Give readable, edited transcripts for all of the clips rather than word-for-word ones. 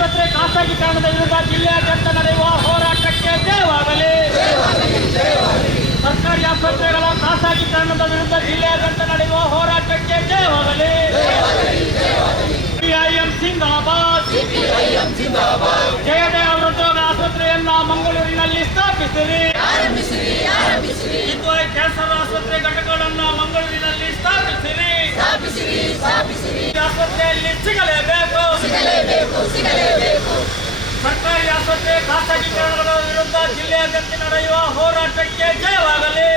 ಆಸ್ಪತ್ರೆ ಖಾಸಗೀಕರಣದ ವಿರುದ್ಧ ಜಿಲ್ಲೆಯಾದ್ಯಂತ ನಡೆಯುವ ಹೋರಾಟಕ್ಕೆ ಜಯವಾಗಲಿ. ಸರ್ಕಾರಿ ಆಸ್ಪತ್ರೆಗಳ ಖಾಸಗೀಕರಣದ ವಿರುದ್ಧ ಜಿಲ್ಲೆಯಾದ್ಯಂತ ನಡೆಯುವ ಹೋರಾಟಕ್ಕೆ ಜಯವಾಗಲಿ. ಸಿಪಿಐಎಂ ಜಿಂದಾಬಾದ್. ಜಯದೇವ ಹೃದ್ರೋಗ ಆಸ್ಪತ್ರೆಯನ್ನ ಮಂಗಳೂರಿನಲ್ಲಿ ಸ್ಥಾಪಿಸಿರಿ. ಕಿದ್ವಾಯಿ ಕ್ಯಾನ್ಸರ್ ಆಸ್ಪತ್ರೆ ಘಟಕಗಳನ್ನು ಮಂಗಳೂರಿನಲ್ಲಿ ಸ್ಥಾಪಿಸಿರಿ. ಆಸ್ಪತ್ರೆಯಲ್ಲಿ ಸಿಗಲೇಬೇಕು. ಸರ್ಕಾರಿ ಆಸ್ಪತ್ರೆ ಖಾಸಗೀಕರಣದ ವಿರುದ್ಧ ಜಿಲ್ಲೆಯಾದ್ಯಂತ ನಡೆಯುವ ಹೋರಾಟಕ್ಕೆ ಜಯವಾಗಲಿ.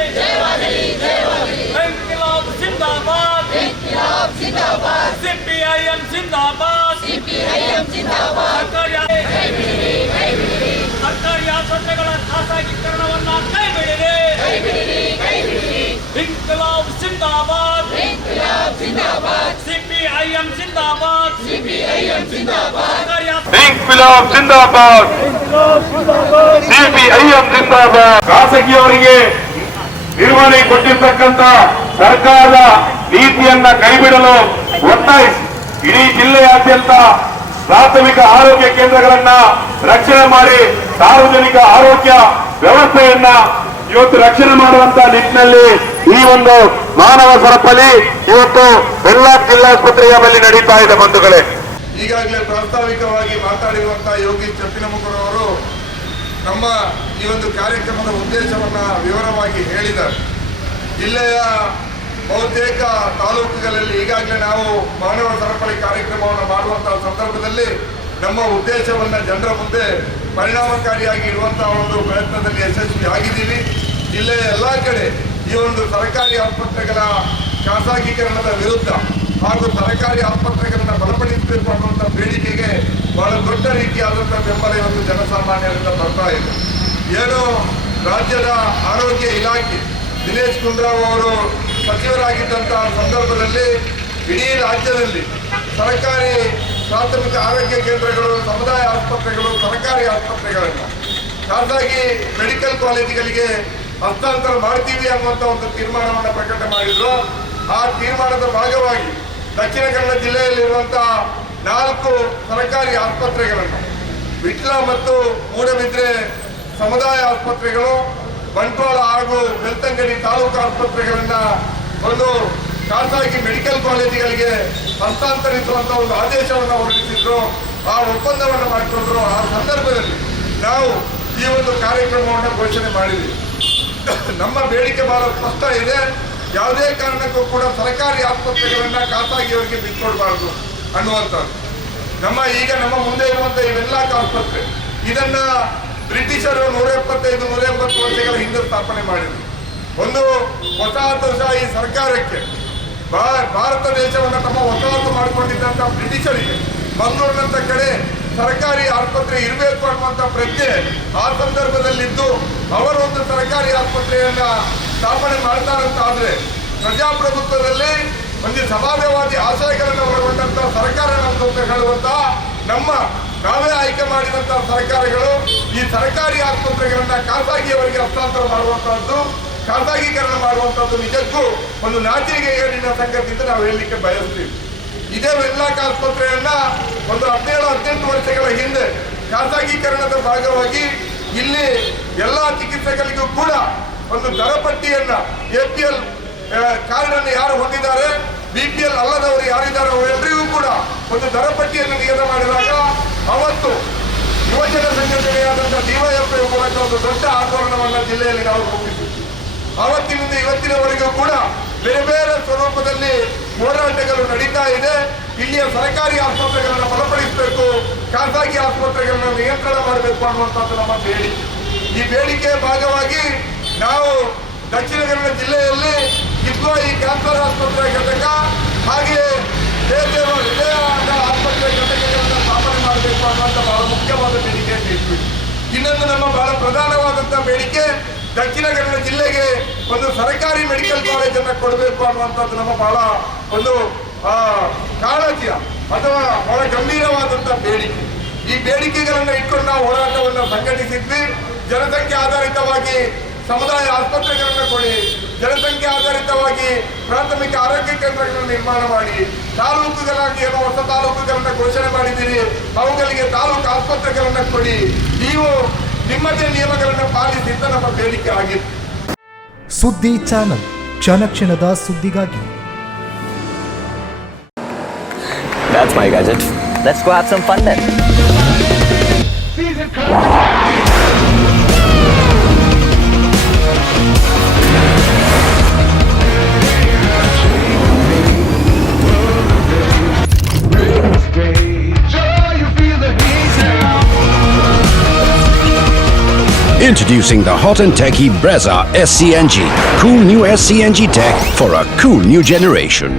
ಇನ್ಕಿಲಾಬ್ ಜಿಂದಾಬಾದ್. ಸಿಪಿಐಎಂ ಜಿಂದಾಬಾದ್. ಸರ್ಕಾರಿ ಆಸ್ಪತ್ರೆಗಳ ಖಾಸಗೀಕರಣವನ್ನ ಕೈ ಬಿಡಿರಿ. ಇನ್ಕಿಲಾಬ್ ಜಿಂದಾಬಾದ್. ಸಿಪಿಐಎಂ ಜಿಂದಾಬಾದ್. ಇನ್ಕಿಲಾಬ್ ಜಿಂದಾಬಾದ್. ಸಿಪಿಐಎಂ ಜಿಂದಾಬಾದ್. ಖಾಸಗಿಯವರಿಗೆ ನಿರ್ವಹಣೆ ಕೊಟ್ಟಿರ್ತಕ್ಕಂಥ ಸರ್ಕಾರದ ನೀತಿಯನ್ನ ಕೈಬಿಡಲು ಒತ್ತಾಯಿಸಿ ಇಡೀ ಜಿಲ್ಲೆಯಾದ್ಯಂತ ಪ್ರಾಥಮಿಕ ಆರೋಗ್ಯ ಕೇಂದ್ರಗಳನ್ನ ರಕ್ಷಣೆ ಮಾಡಿ ಸಾರ್ವಜನಿಕ ಆರೋಗ್ಯ ವ್ಯವಸ್ಥೆಯನ್ನ ಇವತ್ತು ರಕ್ಷಣೆ ಮಾಡುವಂತ ನಿಟ್ಟಿನಲ್ಲಿ ಈ ಒಂದು ಮಾನವ ಸರಪಳಿ ಇವತ್ತು ಎಲ್ಲ ಜಿಲ್ಲಾಸ್ಪತ್ರೆಯ ಬಳಿ ನಡೀತಾ ಇದೆ. ಬಂಧುಗಳೇ, ಈಗಾಗಲೇ ಪ್ರಾಸ್ತಾವಿಕವಾಗಿ ಮಾತಾಡಿರುವಂತಹ ಯೋಗಿ ಚಪ್ಪಿನಮುಖರವರು ನಮ್ಮ ಈ ಒಂದು ಕಾರ್ಯಕ್ರಮದ ಉದ್ದೇಶವನ್ನ ವಿವರವಾಗಿ ಹೇಳಿದ್ದಾರೆ. ಜಿಲ್ಲೆಯ ಬಹುತೇಕ ತಾಲೂಕುಗಳಲ್ಲಿ ಈಗಾಗಲೇ ನಾವು ಮಾನವ ಸರಪಳಿ ಕಾರ್ಯಕ್ರಮವನ್ನು ಮಾಡುವಂತಹ ಸಂದರ್ಭದಲ್ಲಿ ನಮ್ಮ ಉದ್ದೇಶವನ್ನ ಜನರ ಮುಂದೆ ಪರಿಣಾಮಕಾರಿಯಾಗಿ ಇರುವಂತಹ ಒಂದು ಪ್ರಯತ್ನದಲ್ಲಿ ಯಶಸ್ವಿ ಆಗಿದ್ದೀವಿ. ಜಿಲ್ಲೆಯ ಎಲ್ಲ ಕಡೆ ಈ ಒಂದು ಸರ್ಕಾರಿ ಆಸ್ಪತ್ರೆಗಳ ಖಾಸಗೀಕರಣದ ವಿರುದ್ಧ ಹಾಗೂ ಸರ್ಕಾರಿ ಆಸ್ಪತ್ರೆಗಳನ್ನ ಬಲಪಡಿಸಬೇಕು ಅನ್ನುವಂಥ ಬೇಡಿಕೆಗೆ ಬಹಳ ದೊಡ್ಡ ರೀತಿಯಾದಂತಹ ಬೆಂಬಲ ಇವತ್ತು ಜನಸಾಮಾನ್ಯರಿಂದ ಬರ್ತಾ ಇದೆ. ಏನು ರಾಜ್ಯದ ಆರೋಗ್ಯ ಇಲಾಖೆ ದಿನೇಶ್ ಗುಂಡೂರಾವ್ ಅವರು ಸಚಿವರಾಗಿದ್ದಂತಹ ಸಂದರ್ಭದಲ್ಲಿ ಇಡೀ ರಾಜ್ಯದಲ್ಲಿ ಸರ್ಕಾರಿ ಪ್ರಾಥಮಿಕ ಆರೋಗ್ಯ ಕೇಂದ್ರಗಳು, ಸಮುದಾಯ ಆಸ್ಪತ್ರೆಗಳು, ಸರ್ಕಾರಿ ಆಸ್ಪತ್ರೆಗಳನ್ನು ಖಾಸಗಿ ಮೆಡಿಕಲ್ ಕಾಲೇಜುಗಳಿಗೆ ಹಸ್ತಾಂತರ ಮಾಡ್ತೀವಿ ಅನ್ನುವಂಥ ಒಂದು ತೀರ್ಮಾನವನ್ನು ಪ್ರಕಟ ಮಾಡಿದ್ರು. ಆ ತೀರ್ಮಾನದ ಭಾಗವಾಗಿ ದಕ್ಷಿಣ ಕನ್ನಡ ಜಿಲ್ಲೆಯಲ್ಲಿರುವಂತಹ 4 ಸರ್ಕಾರಿ ಆಸ್ಪತ್ರೆಗಳನ್ನು, ವಿಟ್ಲ ಮತ್ತು ಮೂಡಬಿದ್ರೆ ಸಮುದಾಯ ಆಸ್ಪತ್ರೆಗಳು, ಬಂಟ್ವಾಳ ಹಾಗೂ ಬೆಳ್ತಂಗಡಿ ತಾಲೂಕು ಆಸ್ಪತ್ರೆಗಳನ್ನ ಒಂದು ಖಾಸಗಿ ಮೆಡಿಕಲ್ ಕಾಲೇಜುಗಳಿಗೆ ಹಸ್ತಾಂತರಿಸುವಂತ ಒಂದು ಆದೇಶವನ್ನು ಹೊರಡಿಸಿದ್ರು. ಆ ಒಪ್ಪಂದವನ್ನು ಮಾಡಿಕೊಂಡ್ರು. ಆ ಸಂದರ್ಭದಲ್ಲಿ ನಾವು ಈ ಒಂದು ಕಾರ್ಯಕ್ರಮವನ್ನು ಘೋಷಣೆ ಮಾಡಿದ್ವಿ. ನಮ್ಮ ಬೇಡಿಕೆ ಬಹಳ ಸ್ಪಷ್ಟ ಇದೆ. ಯಾವುದೇ ಕಾರಣಕ್ಕೂ ಕೂಡ ಸರ್ಕಾರಿ ಆಸ್ಪತ್ರೆಗಳನ್ನ ಖಾಸಗಿಯವರಿಗೆ ಬಿಟ್ಕೊಡ್ಬಾರ್ದು ಅನ್ನುವಂಥದ್ದು. ನಮ್ಮ ಮುಂದೆ ಇರುವಂತ ಇವೆಲ್ಲ ಆಸ್ಪತ್ರೆ ಇದನ್ನ ಬ್ರಿಟಿಷರು 175-180 ವರ್ಷಗಳ ಹಿಂದೆ ಸ್ಥಾಪನೆ ಮಾಡಿದರು. ಒಂದು ವಸಾಹತುಶಾಹಿ ಸರ್ಕಾರಕ್ಕೆ ಭಾರತ ದೇಶವನ್ನು ತಮ್ಮ ವಸಾಹತು ಮಾಡಿಕೊಂಡಿದ್ದಂಥ ಬ್ರಿಟಿಷರಿಗೆ ಮಂಗಳೂರಿನಂತ ಕಡೆ ಸರ್ಕಾರಿ ಆಸ್ಪತ್ರೆ ಇರಬೇಕು ಅನ್ನುವಂಥ ಪ್ರಜ್ಞೆ ಆ ಸಂದರ್ಭದಲ್ಲಿದ್ದು ಅವರೊಂದು ಸರ್ಕಾರಿ ಆಸ್ಪತ್ರೆಯನ್ನ ಸ್ಥಾಪನೆ ಮಾಡ್ತಾರಂತಾದ್ರೆ ಪ್ರಜಾಪ್ರಭುತ್ವದಲ್ಲಿ ಒಂದು ಸಮಾಜವಾದಿ ಆಶಯಗಳನ್ನು ಒಳಗೊಂಡಂತ ಸರ್ಕಾರ ನಮ್ದು ಅಂತ ಹೇಳುವಂತ ನಾವೇ ಆಯ್ಕೆ ಮಾಡಿದಂತಹ ಸರ್ಕಾರಗಳು ಈ ಸರ್ಕಾರಿ ಆಸ್ಪತ್ರೆಗಳನ್ನ ಖಾಸಗಿಯವರಿಗೆ ಹಸ್ತಾಂತರ ಮಾಡುವಂತಹದ್ದು, ಖಾಸಗೀಕರಣ ಮಾಡುವಂತಹದ್ದು ನಿಜಕ್ಕೂ ಒಂದು ನಾಚಿಕೆಗೇಡಿನ ಸಂಗತಿಯಿಂದ ನಾವು ಹೇಳಲಿಕ್ಕೆ ಬಯಸ್ತೀವಿ. ಇದೇ ವೆನ್ಲಾಕ್ ಆಸ್ಪತ್ರೆಯನ್ನ ಒಂದು 17-18 ವರ್ಷಗಳ ಹಿಂದೆ ಖಾಸಗೀಕರಣದ ಭಾಗವಾಗಿ ಇಲ್ಲಿ ಎಲ್ಲಾ ಚಿಕಿತ್ಸೆಗಳಿಗೂ ಕೂಡ ಒಂದು ದರ ಪಟ್ಟಿಯನ್ನ APL ಕಾರ್ಡ್ ಅನ್ನು ಯಾರು ಹೊಂದಿದ್ದಾರೆ, BPL ಅಲ್ಲದವರು ಯಾರಿದ್ದಾರೆ ಅವರೆಲ್ಲರಿಗೂ ಕೂಡ ಒಂದು ದರ ಪಟ್ಟಿಯನ್ನು ನಿಗದಿ ಮಾಡಿದಾಗ ಅವತ್ತು ಯುವಜನ ಸಂಘಟನೆಯಾದಂತಹ DYFI ಮೂಲಕ ಒಂದು ದೊಡ್ಡ ಆಂದೋಲನವನ್ನ ಜಿಲ್ಲೆಯಲ್ಲಿ ನಾವು ರೂಪಿಸಿದ್ವಿ. ಅವತ್ತಿನಿಂದ ಇವತ್ತಿನವರೆಗೂ ಕೂಡ ಬೇರೆ ಬೇರೆ ಸ್ವರೂಪದಲ್ಲಿ ಹೋರಾಟಗಳು ನಡೀತಾ ಇದೆ. ಇಲ್ಲಿಯ ಸರ್ಕಾರಿ ಆಸ್ಪತ್ರೆಗಳನ್ನು ಬಲಪಡಿಸಬೇಕು, ಖಾಸಗಿ ಆಸ್ಪತ್ರೆಗಳನ್ನು ನಿಯಂತ್ರಣ ಮಾಡಬೇಕು ಅನ್ನುವಂಥದ್ದು ನಮ್ಮ ಬೇಡಿಕೆ. ಈ ಬೇಡಿಕೆಯ ಭಾಗವಾಗಿ ನಾವು ದಕ್ಷಿಣ ಕನ್ನಡ ಜಿಲ್ಲೆಯಲ್ಲಿ ಕಿದ್ವಾಯಿ ಕ್ಯಾನ್ಸರ್ ಆಸ್ಪತ್ರೆ ಘಟಕ ಹಾಗೆಯೇ ಜಯದೇವ ಹೃದಯ ಆಸ್ಪತ್ರೆ ಘಟಕಗಳನ್ನು ಸ್ಥಾಪನೆ ಮಾಡಬೇಕು ಅನ್ನುವಂಥ ಬಹಳ ಮುಖ್ಯವಾದ ಬೇಡಿಕೆಯನ್ನು ಇಟ್ವಿ. ಇನ್ನೊಂದು ನಮ್ಮ ಬಹಳ ಪ್ರಧಾನವಾದಂತಹ ಬೇಡಿಕೆ ದಕ್ಷಿಣ ಕನ್ನಡ ಜಿಲ್ಲೆಗೆ ಒಂದು ಸರ್ಕಾರಿ ಮೆಡಿಕಲ್ ಕಾಲೇಜನ್ನು ಕೊಡಬೇಕು ಅನ್ನುವಂಥದ್ದು ನಮ್ಮ ಬಹಳ ಒಂದು ಕಾಳಜಿಯ ಅಥವಾ ಬಹಳ ಗಂಭೀರವಾದಂತಹ ಬೇಡಿಕೆ. ಈ ಬೇಡಿಕೆಗಳನ್ನು ಇಟ್ಕೊಂಡು ನಾವು ಹೋರಾಟವನ್ನು ಸಂಘಟಿಸಿದ್ವಿ. ಜನಸಂಖ್ಯೆ ಆಧಾರಿತವಾಗಿ ಸಮುದಾಯ ಆಸ್ಪತ್ರೆಗಳನ್ನು ಕೊಡಿ, ಜನಸಂಖ್ಯೆ ಆಧಾರಿತವಾಗಿ ಪ್ರಾಥಮಿಕ ಆರೋಗ್ಯ ಕೇಂದ್ರಗಳನ್ನು ನಿರ್ಮಾಣ ಮಾಡಿ, ತಾಲೂಕುಗಳಾಗಿ ಏನು ಹೊಸ ತಾಲೂಕುಗಳನ್ನ ಘೋಷಣೆ ಮಾಡಿದ್ದೀರಿ, ಅವುಗಳಿಗೆ ತಾಲೂಕು ಆಸ್ಪತ್ರೆಗಳನ್ನ ಕೊಡಿ. ನೀವು ನಿಮ್ಮದೇ ನಿಯಮಗಳನ್ನು ಪಾಲಿಸಿ ಅಂತ ನಮ್ಮ ಬೇಡಿಕೆ ಆಗಿದೆ. ಸುದ್ದಿ ಚಾನಲ್, ಕ್ಷಣ ಕ್ಷಣದ ಸುದ್ದಿಗಾಗಿ. That's my gadget. Let's go have some fun then. Introducing the hot and techy Brezza SCNG. Cool new SCNG tech for a cool new generation.